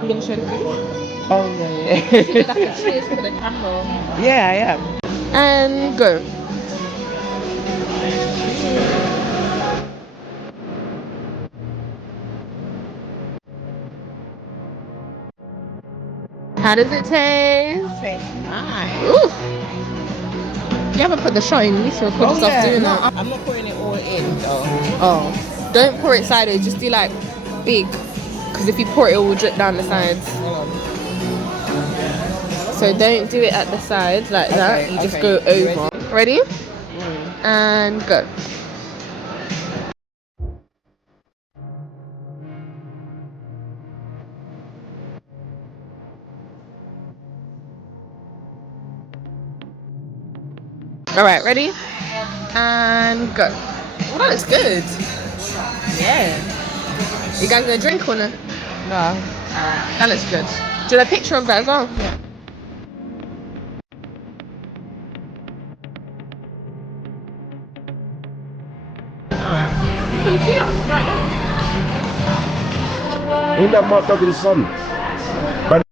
I'm gonna show the food. Oh yeah, Do yeah. like a cheers for the camera. Yeah, I am. And go. How does it taste? Tastes nice. Ooh. You haven't put the shot in. You need to record Oh yourself yeah, doing no, that. I'm not putting it all in though. Oh. Don't pour it sideways. Just do like big. Because if you pour it, it will drip down the sides. Hold on. So don't do it at the sides like that. Okay, You just okay. go You over. Ready? And go. Alright, ready? And go. Oh, that looks good. Yeah. You guys gonna drink or no? No. That looks good. Do you want a picture of that as well? Yeah. Ain't that marked up in the sun? But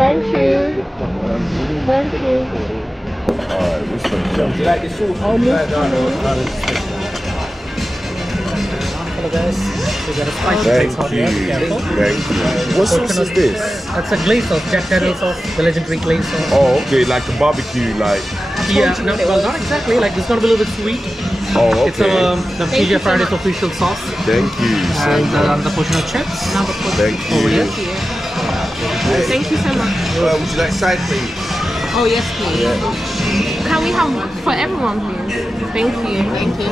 Thank you. Thank you. You like the sauce? Oh, hello guys. We got a spicy thank sauce you. here. Careful. Thank you. What sauce is this? That's a glaze sauce, Jack Daniel sauce, the legendary glaze sauce. Oh, okay, like a barbecue, like. Yeah, no, well, not exactly. Like it's gonna be a little bit sweet. Oh, okay. It's the TGI Fridays official sauce, Thank you so and much. the portion of chips. Thank Over here. you. Thank you so much. Would you like side please? Oh yes, please. Can we have for everyone, please? Thank you. Thank you.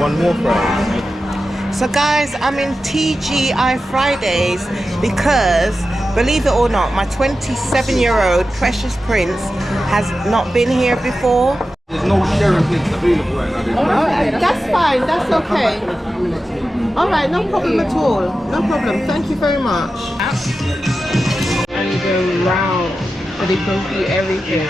One more fry. So guys, I'm in TGI Fridays because, believe it or not, my 27-year-old precious prince has not been here before. There's no sharing plates available right now. Alright, that's fine, that's okay. Alright, no problem at all. No problem, thank you very much. And you go round so they can see everything.